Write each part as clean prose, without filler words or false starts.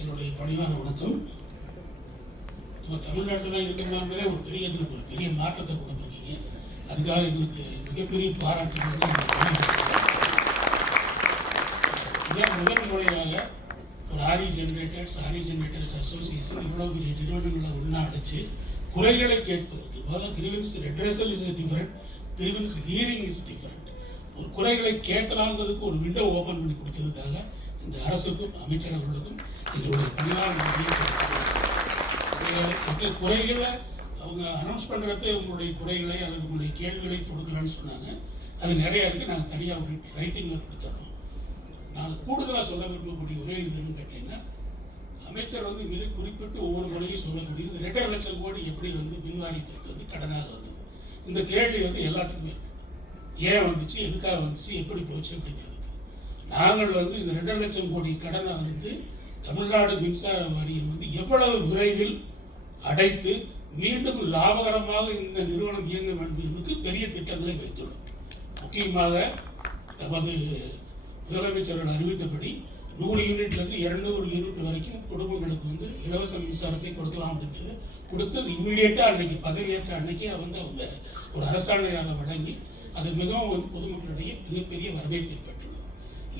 என்னுடைய பணிவான வணக்கம். நம்ம தமிழ்நாட்டில் தான் இருக்கிறோம்னாலே ஒரு பெரிய மாற்றத்தை கொடுத்துருக்கீங்க. அதுக்காக எங்களுக்கு மிகப்பெரிய பாராட்டுகள். இதான் முதல் முறையாக ஒரு ஆரி ஜெனரேட்டர்ஸ் அசோசியேஷன் இவ்வளோ பெரிய நிறுவனங்களை ஒன்றா அடைச்சு குறைகளை கேட்பதற்கு முதல்ல grievance redressal is different, grievance hearing is different. ஒரு குறைகளை கேட்கலாங்கிறதுக்கு ஒரு விண்டோ ஓப்பன் பண்ணி கொடுத்ததுக்காக இந்த அரசுக்கும் அமைச்சர்களுக்கும் எங்களுடைய பணியாளர் குறைகளை அவங்க அனௌன்ஸ் பண்ணுறப்ப உங்களுடைய குறைகளை அல்லது உங்களுடைய கேள்விகளை கொடுக்கலான்னு சொன்னாங்க. அது நிறையா இருக்குது. நாங்கள் தனியாக ரைட்டிங்கில் கொடுத்துறோம். நாங்கள் கூடுதலாக சொல்ல விரும்பக்கூடிய ஒரே இதுன்னு கேட்டீங்கன்னா, அமைச்சர் மிக குறிப்பிட்டு ஒவ்வொரு முறையும் சொல்லக்கூடியது 2.5 லட்சம் கோடி எப்படி மின்வாரியத்திற்கு கடனாக வந்தது. இந்த கேள்வி எல்லாத்துக்குமே ஏன் வந்துச்சு, எதுக்காக வந்துச்சு, எப்படி போச்சு அப்படிங்கிறதுக்கு நாங்கள் இந்த 2.5 லட்சம் கோடி கடனை தமிழ்நாடு மின்சார வாரியம் எவ்வளவு விரைவில் அடைத்து மீண்டும் லாபகரமாக இந்த நிறுவனம் இயங்க வேண்டும் என்பதற்கு பெரிய திட்டங்களை வைத்துள்ளோம். முக்கியமாக நமது முதலமைச்சர்கள் அறிவித்தபடி 100 யூனிட்லேருந்து 200 யூனிட் வரைக்கும் குடும்பங்களுக்கு இலவச மின்சாரத்தை கொடுக்கலாம் அப்படின்றது கொடுத்து இம்மிடியேட்டாக அன்னைக்கு பதவியேற்ற அன்னைக்கே அவங்க ஒரு அரசாணையாக வழங்கி அது மிகவும் பொதுமக்களிடையே மிகப்பெரிய வரவேற்பு ஏற்பட்டுள்ளது.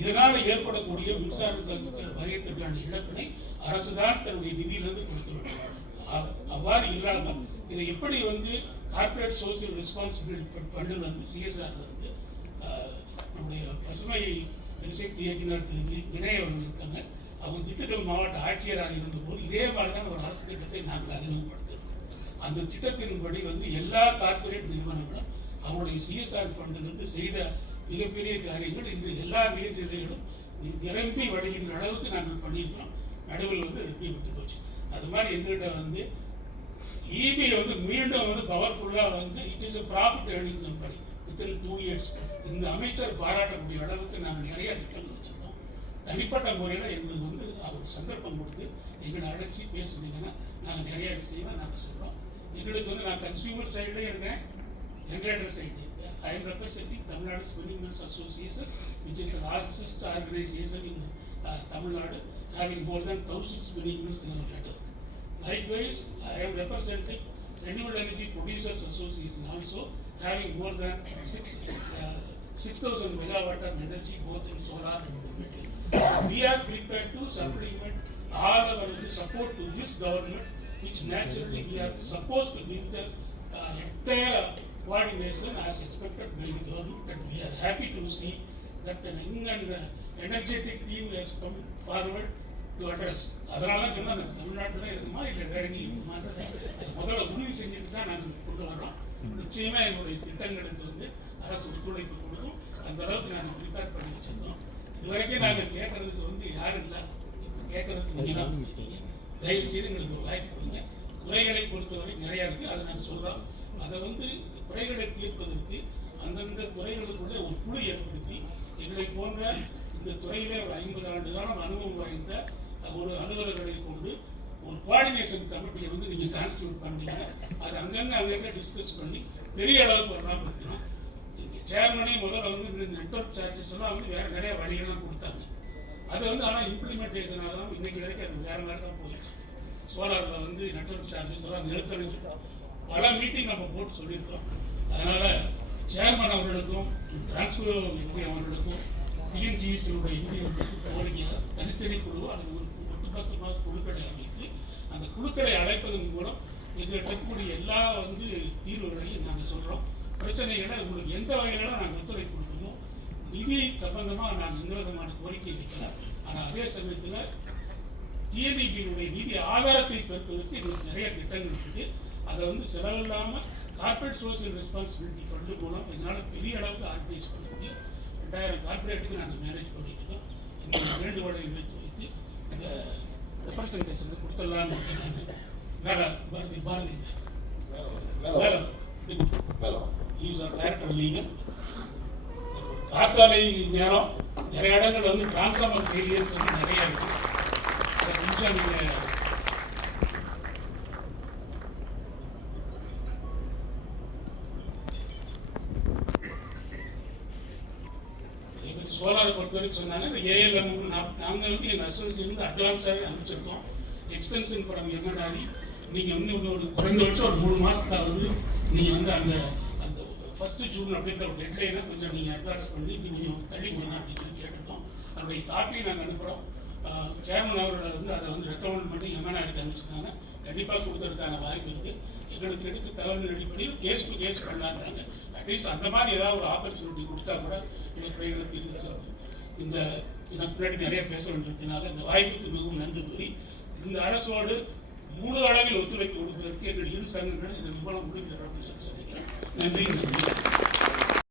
இதனால் ஏற்படக்கூடிய மின்சார வாரியத்திற்கான இழப்பினை அரசு தான் தன்னுடைய நிதியிலிருந்து கொடுத்துள்ளது. அவ்வாறு இல்லாமல் இதை எப்படி கார்பரேட் சோசியல் ரெஸ்பான்சிபிலிட்டி ஃபண்டில் சிஎஸ்ஆர்ல நம்முடைய பசுமை எரிசக்தி இயக்குனர் திரு வினய் அவர்கள் இருக்காங்க. அவங்க திண்டுக்கல் மாவட்ட ஆட்சியராக இருந்தபோது இதே மாதிரி தான் ஒரு அரசு திட்டத்தை நாங்கள் அறிமுகப்படுத்தணும். அந்த திட்டத்தின்படி எல்லா கார்பரேட் நிறுவனங்களும் அவருடைய சிஎஸ்ஆர் ஃபண்டிலிருந்து செய்த மிகப்பெரிய காரியங்கள் இன்று எல்லா நீர்நிலைகளும் நிரம்பி வடிகின்ற அளவுக்கு நாங்கள் பண்ணியிருக்கிறோம். நடுவில் எப்படி விட்டு போச்சு. அது மாதிரி எங்கள்கிட்ட இபி மீண்டும் பவர்ஃபுல்லாக it is profit earning company within 2 years. இந்த அமைச்சர் பாராட்டக்கூடிய அளவுக்கு நாங்கள் நிறைய திட்டங்கள் வச்சுருக்கோம். தனிப்பட்ட முறையில் எங்களுக்கு அவர் சந்தர்ப்பம் கொடுத்து எங்களை அழைச்சி பேசுனீங்கன்னா நாங்கள் நிறைய விஷயங்களை நாங்கள் சொல்கிறோம். எங்களுக்கு நான் கன்சியூமர் சைட்லேயே இருக்கேன், ஜென்ரேட்டர் சைடு இருக்கேன். I am representing Tamil Nadu Spinning Mills Association, which is the largest organization in Tamil Nadu, having more than 1,000 spinning mills in our network. Likewise, I am representing Renewable Energy Producers Association, also having more than 6,000 megawatt of energy both in solar and wind. We are prepared to supplement all our support to this government, which naturally we are supposed to give the entire coordination as expected by the government, and we are happy to see that an young and energetic team has come forward to address. அதனால தான் தமிழ்நாட்டில் இருக்குமா இல்லை வேற எங்கேயும் இருக்குமா முதல்ல உறுதி செஞ்சுட்டு தான் நாங்கள் கொண்டு வரோம். நிச்சயமாக எங்களுடைய திட்டங்களுக்கு அரசு ஒத்துழைப்பு கொடுக்கும். அந்த அளவுக்கு நாங்கள் ப்ரிப்பேர் பண்ணி வச்சிருந்தோம். இதுவரைக்கும் நாங்கள் கேட்கறதுக்கு யாரும் இல்லை. இப்போ கேட்கறதுக்கு நீங்கள் தான் கொடுத்தீங்க. தயவு செய்து எங்களுக்கு ஒரு வாய்ப்பு கொடுங்க. குறைகளை பொறுத்தவரை நிறையா இருக்குது. அதை நாங்கள் சொல்கிறோம். அதை குறைகளை தீர்ப்பதற்கு அந்தந்த துறைகளுக்குள்ள ஒரு குழு ஏற்படுத்தி எங்களை போன்ற இந்த துறையில ஒரு 50 ஆண்டு காலம் அனுபவம் வாய்ந்த ஒரு அலுவலர்களை கொண்டு ஒரு கோஆர்டினேஷன் கமிட்டியை நீங்க கான்ஸ்டியூட் பண்ணீங்க. அது அங்கங்க டிஸ்கஸ் பண்ணி பெரிய அளவுக்கு வரலாம் இருக்கணும். இந்த சேர்மனே முதல்ல இந்த நெட்வொர்க் சார்ஜஸ் எல்லாம் வேற நிறைய வழிகள்லாம் கொடுத்தாங்க. அது ஆனால் இம்ப்ளிமெண்டேஷனாக தான் இன்னைக்கு வரைக்கும் அது வேற மாதிரி தான் போயிடுச்சு. சோலாரில் நெட்வொர்க் சார்ஜஸ் எல்லாம் நிறுத்தணும். பல மீட்டிங் நம்ம போட்டு சொல்லியிருக்கோம். அதனால சேர்மன் அவர்களுக்கும் டிரான்ஸ்போ அவர்களுக்கும் டிஎன்ஜிஎஸ்னுடைய கோரிக்கையாக தனித்தனி குழு அல்லது ஒரு ஒட்டுமொத்தமாக குழுக்களை அமைத்து அந்த குழுக்களை அழைப்பதன் மூலம் எங்களுக்கு இருக்கக்கூடிய எல்லா தீர்வுகளையும் நாங்கள் சொல்கிறோம். பிரச்சனைகளை உங்களுக்கு எந்த வகையிலாம் நாங்கள் ஒத்துழைப்பு கொடுக்கணும். நிதி சம்பந்தமாக நாங்கள் எந்த விதமான கோரிக்கை வைக்கலாம். ஆனால் அதே சமயத்தில் டிஎன்இபியினுடைய நிதி ஆதாரத்தை பெறுவதற்கு எங்களுக்கு நிறைய திட்டங்கள் இருக்குது. அதை செலவில்லாமல் கார்பரேட் சோசியல் ரெஸ்பான்சிபிலிட்டி ஃபண்டு மூலம் எங்களால் பெரிய அளவுக்கு ஆர்கனைஸ் பண்ண முடியும். 2000 கார்பரேட்டுக்கு நாங்கள் மேனேஜ் பண்ணியிருக்கோம். இந்த வேண்டுகோளை வைத்து இந்த ரெப்ரசன்டேஷன் கொடுத்துடலான்னு வேலை பாரதி டைரக்டர் லீகல் காற்றாலை நேரம் நிறைய இடங்கள் டிரான்ஸ்ஃபார்மர் ஃபெயிலியர்ஸ் நிறைய இருக்குது. அதை கொஞ்சம் நீங்கள் சோலார் பொறுத்தவரைக்கும் சொன்னாங்க இந்த ஏஎல்எம் நாங்கள் வந்து எங்கள் அசோசியேஷன் அட்வான்ஸாகவே அனுப்பிச்சிருக்கோம். எக்ஸ்டென்ஷன் படம் எங்கடாடி நீங்கள் வந்து இன்னொரு குறைந்தபட்சம் ஒரு 3 மாதத்துக்காவது நீங்கள் வந்து அந்த அந்த 1 ஜூன் அப்படின்ற ஒரு டெட்லைனை கொஞ்சம் நீங்கள் அட்வான்ஸ் பண்ணி கொஞ்சம் தள்ளி கொடுங்க அப்படின்னு சொல்லி கேட்டிருக்கோம். அதனுடைய காப்பியை நாங்கள் அனுப்புகிறோம். சேர்மன் அவர்களை வந்து அதை வந்து ரெக்கமெண்ட் பண்ணி எம்என்ஆருக்கு அனுப்பிச்சிருந்தாங்க. கண்டிப்பாக கொடுக்கறதுக்கான வாய்ப்பு இருக்குது. எங்களுக்கு எடுத்து தகவல் அடிப்படையில் கேஸ் டு கேஸ் பண்ணலான்றாங்க. அட்லீஸ்ட் அந்த மாதிரி ஏதாவது ஒரு ஆப்பர்ச்சுனிட்டி கொடுத்தா கூட இந்த குறைகளை தீர்த்து இந்த எனக்கு முன்னாடி நிறைய பேச வேண்டியதுனால இந்த வாய்ப்புக்கு மிகவும் நன்றி கூறி இந்த அரசோடு முழு அளவில் ஒத்துழைப்பு கொடுப்பதற்கு எங்களுடைய இரு சங்கங்கள் இதன் மூலம் முடிந்த சொல்லிக்கிறேன். நன்றி.